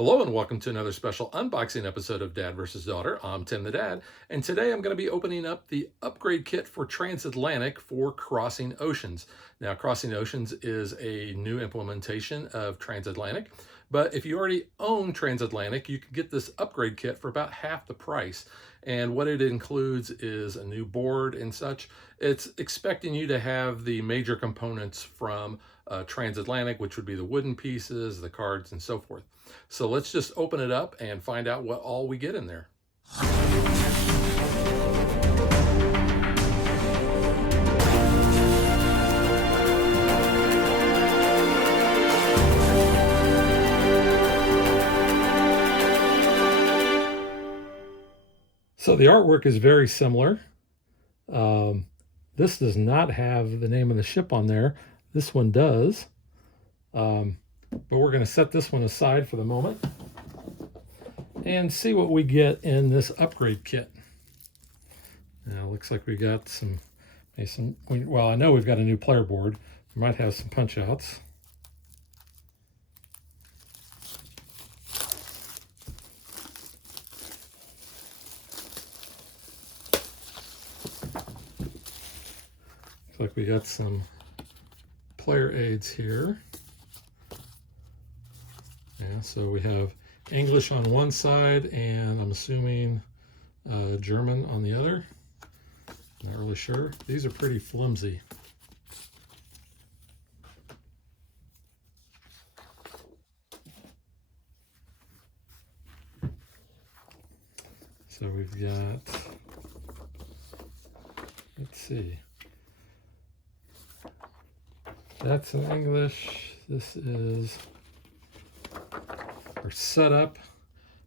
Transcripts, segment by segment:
Hello and welcome to another special unboxing episode of Dad vs. Daughter. I'm Tim the Dad, and today I'm going to be opening up the upgrade kit for Transatlantic for Crossing Oceans. Now, Crossing Oceans is a new implementation of Transatlantic, but if you already own Transatlantic, you can get this upgrade kit for about half the price. And what it includes is a new board and such. It's expecting you to have the major components from Transatlantic, which would be the wooden pieces, the cards, and so forth. So let's just open it up and find out what all we get in there. So the artwork is very similar. This does not have the name of the ship on there. This one does. But we're going to set this one aside for the moment and see what we get in this upgrade kit. Now, it looks like we got well, I know we've got a new player board. We might have some punch outs. Looks like we got some player aids here. Yeah, so we have English on one side and I'm assuming German on the other. Not really sure. These are pretty flimsy. So we've got, let's see. That's in English. This is our setup.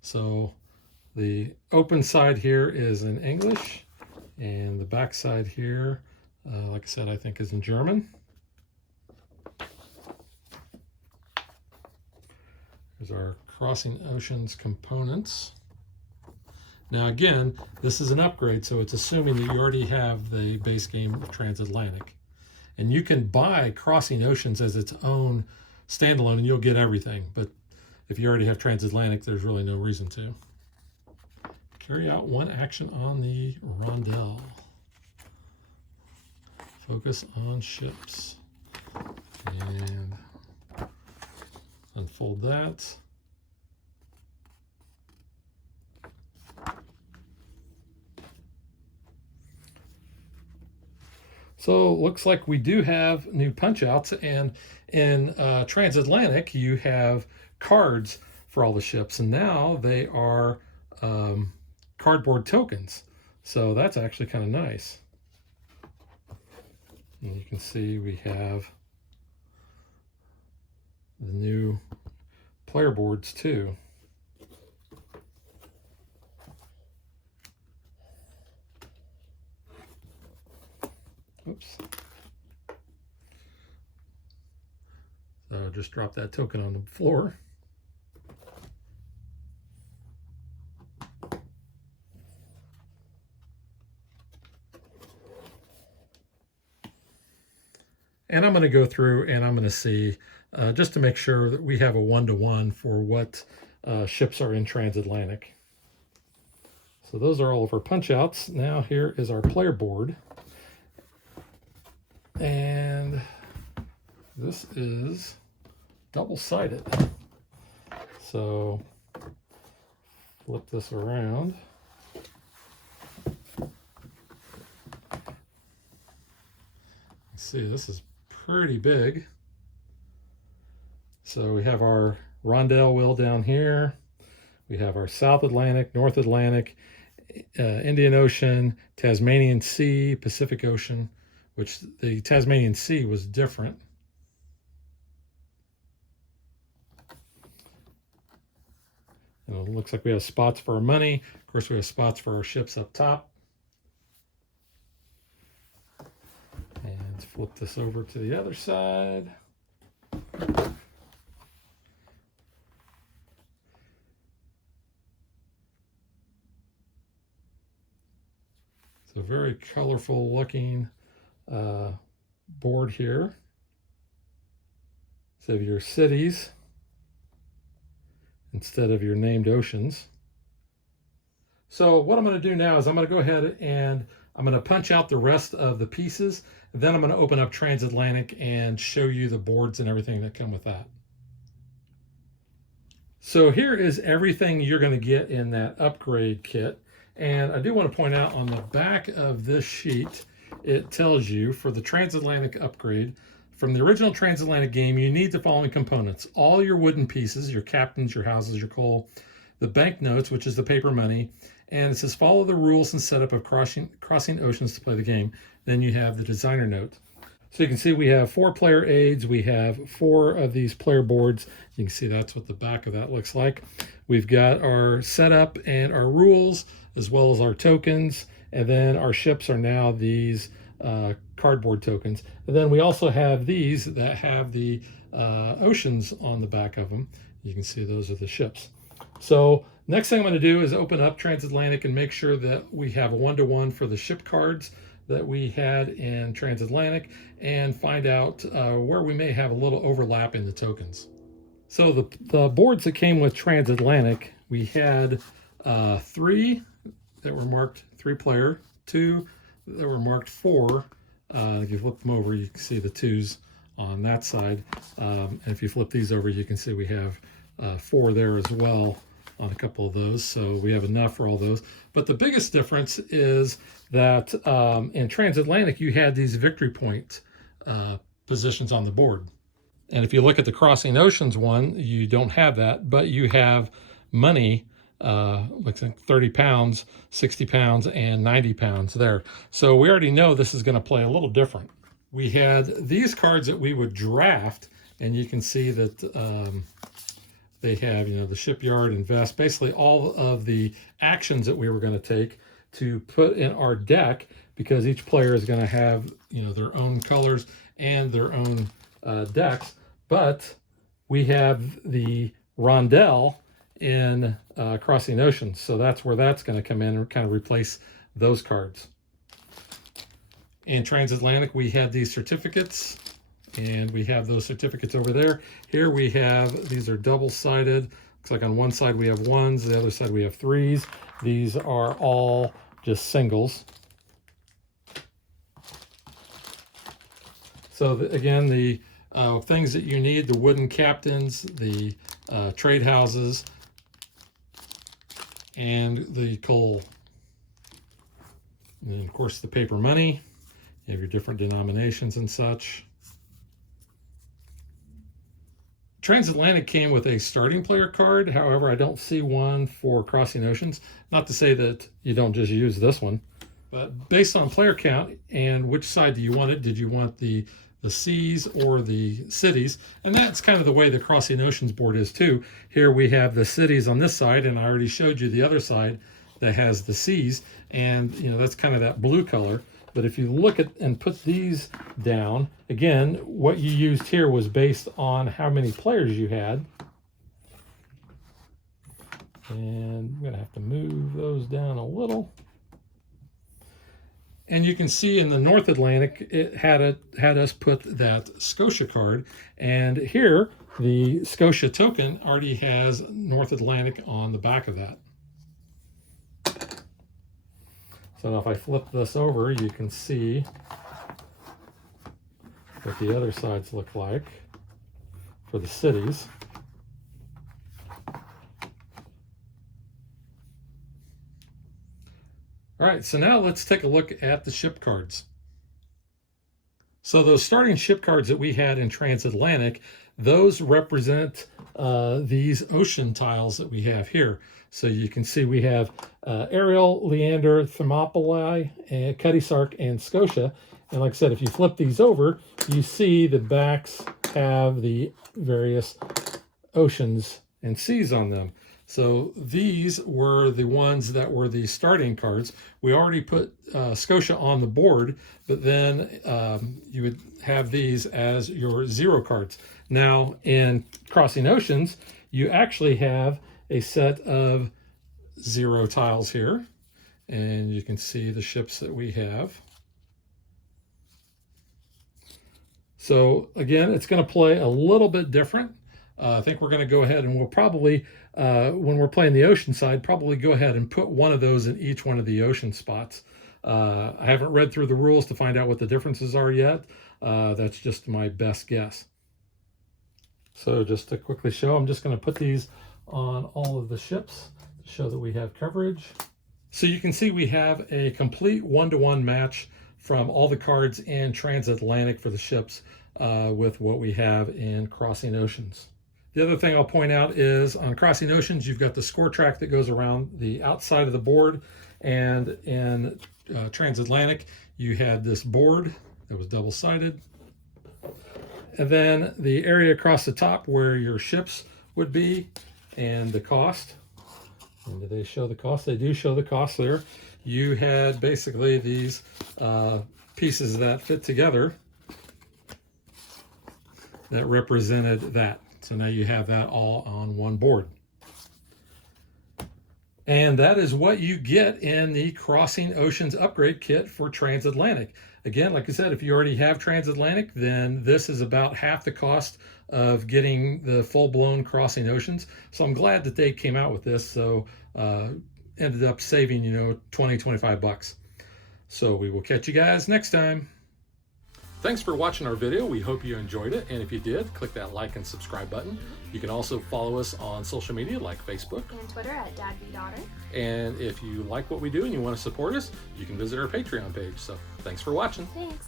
So the open side here is in English, and the back side here, like I said, I think is in German. Here's our Crossing Oceans components. Now again, this is an upgrade, so it's assuming that you already have the base game of Transatlantic. And you can buy Crossing Oceans as its own standalone and you'll get everything. But if you already have Transatlantic, there's really no reason to. Carry out one action on the rondelle. Focus on ships. And unfold that. So it looks like we do have new punch outs, and in Transatlantic you have cards for all the ships, and now they are cardboard tokens. So that's actually kind of nice. And you can see we have the new player boards too. Oops. So just drop that token on the floor. And I'm going to go through and I'm going to see, just to make sure that we have a one-to-one for what ships are in Transatlantic. So those are all of our punch outs. Now here is our player board. And this is double-sided. So flip this around. See, this is pretty big. So we have our rondelle wheel down here. We have our South Atlantic, North Atlantic, Indian Ocean, Tasmanian Sea, Pacific Ocean, which the Tasmanian Sea was different. And it looks like we have spots for our money. Of course, we have spots for our ships up top. And let's flip this over to the other side. It's a very colorful looking board here. So your cities, instead of your named oceans. So what I'm going to do now is I'm going to go ahead and I'm going to punch out the rest of the pieces. And then I'm going to open up Transatlantic and show you the boards and everything that come with that. So here is everything you're going to get in that upgrade kit. And I do want to point out on the back of this sheet, it tells you for the Transatlantic upgrade, from the original Transatlantic game, you need the following components: all your wooden pieces, your captains, your houses, your coal, the banknotes, which is the paper money, and it says follow the rules and setup of crossing oceans to play the game. Then you have the designer note. So you can see we have 4 player aids. We have 4 of these player boards. You can see that's what the back of that looks like. We've got our setup and our rules, as well as our tokens. And then our ships are now these cardboard tokens. And then we also have these that have the oceans on the back of them. You can see those are the ships. So next thing I'm going to do is open up Transatlantic and make sure that we have a 1-to-1 for the ship cards that we had in Transatlantic, and find out where we may have a little overlap in the tokens. So the boards that came with Transatlantic, we had 3 that were marked 3-player, 2 that were marked 4. If you flip them over, you can see the 2s on that side. And if you flip these over, you can see we have 4 there as well on a couple of those. So we have enough for all those. But the biggest difference is that in Transatlantic, you had these victory point positions on the board. And if you look at the Crossing Oceans one, you don't have that, but you have money, looks like 30 pounds, 60 pounds, and 90 pounds there. So we already know this is going to play a little different. We had these cards that we would draft, and you can see that they have, the shipyard, invest, basically all of the actions that we were going to take to put in our deck, because each player is going to have, their own colors and their own decks. But we have the rondelle in Crossing Oceans, so that's where that's going to come in and kind of replace those cards. In Transatlantic, we had these certificates, and we have those certificates over there. Here we have, these are double-sided. Looks like on one side we have 1s, the other side we have 3s. These are all just singles. So again, the things that you need: the wooden captains, the trade houses, and the coal. And then, of course, the paper money. You have your different denominations and such. Transatlantic came with a starting player card. However, I don't see one for Crossing Oceans. Not to say that you don't just use this one, but based on player count and which side do you want it, did you want the seas or the cities? And that's kind of the way the Crossing Oceans board is too. Here we have the cities on this side, and I already showed you the other side that has the seas, and that's kind of that blue color. But if you look at and put these down, again, what you used here was based on how many players you had. And I'm going to have to move those down a little. And you can see in the North Atlantic, it had us put that Scotia card. And here, the Scotia token already has North Atlantic on the back of that. So now if I flip this over, you can see what the other sides look like for the cities. All right, so now let's take a look at the ship cards. So those starting ship cards that we had in Transatlantic, those represent these ocean tiles that we have here. So you can see we have Ariel, Leander, Thermopylae, and Cutty Sark, and Scotia. And like I said, if you flip these over, you see the backs have the various oceans and seas on them. So these were the ones that were the starting cards. We already put Scotia on the board, but then you would have these as your 0 cards. Now in Crossing Oceans, you actually have a set of 0 tiles here, and you can see the ships that we have. So again, it's going to play a little bit different. I think we're going to go ahead and we'll probably, when we're playing the ocean side, probably go ahead and put one of those in each one of the ocean spots. I haven't read through the rules to find out what the differences are yet. That's just my best guess. So just to quickly show, I'm just going to put these on all of the ships to show that we have coverage. So you can see we have a complete one-to-one match from all the cards in Transatlantic for the ships with what we have in Crossing Oceans. The other thing I'll point out is on Crossing Oceans, you've got the score track that goes around the outside of the board, and in Transatlantic, you had this board that was double-sided. And then the area across the top where your ships would be and the cost. And do they show the cost? They do show the cost there. You had basically these pieces that fit together that represented that. So now you have that all on one board. And that is what you get in the Crossing Oceans upgrade kit for Transatlantic. Again, like I said, if you already have Transatlantic, then this is about half the cost of getting the full-blown Crossing Oceans. So I'm glad that they came out with this. So ended up saving, 20, 25 bucks. So we will catch you guys next time. Thanks for watching our video. We hope you enjoyed it. And if you did, click that like and subscribe button. You can also follow us on social media like Facebook and Twitter at DadVDaughter. And if you like what we do and you want to support us, you can visit our Patreon page. So thanks for watching. Thanks.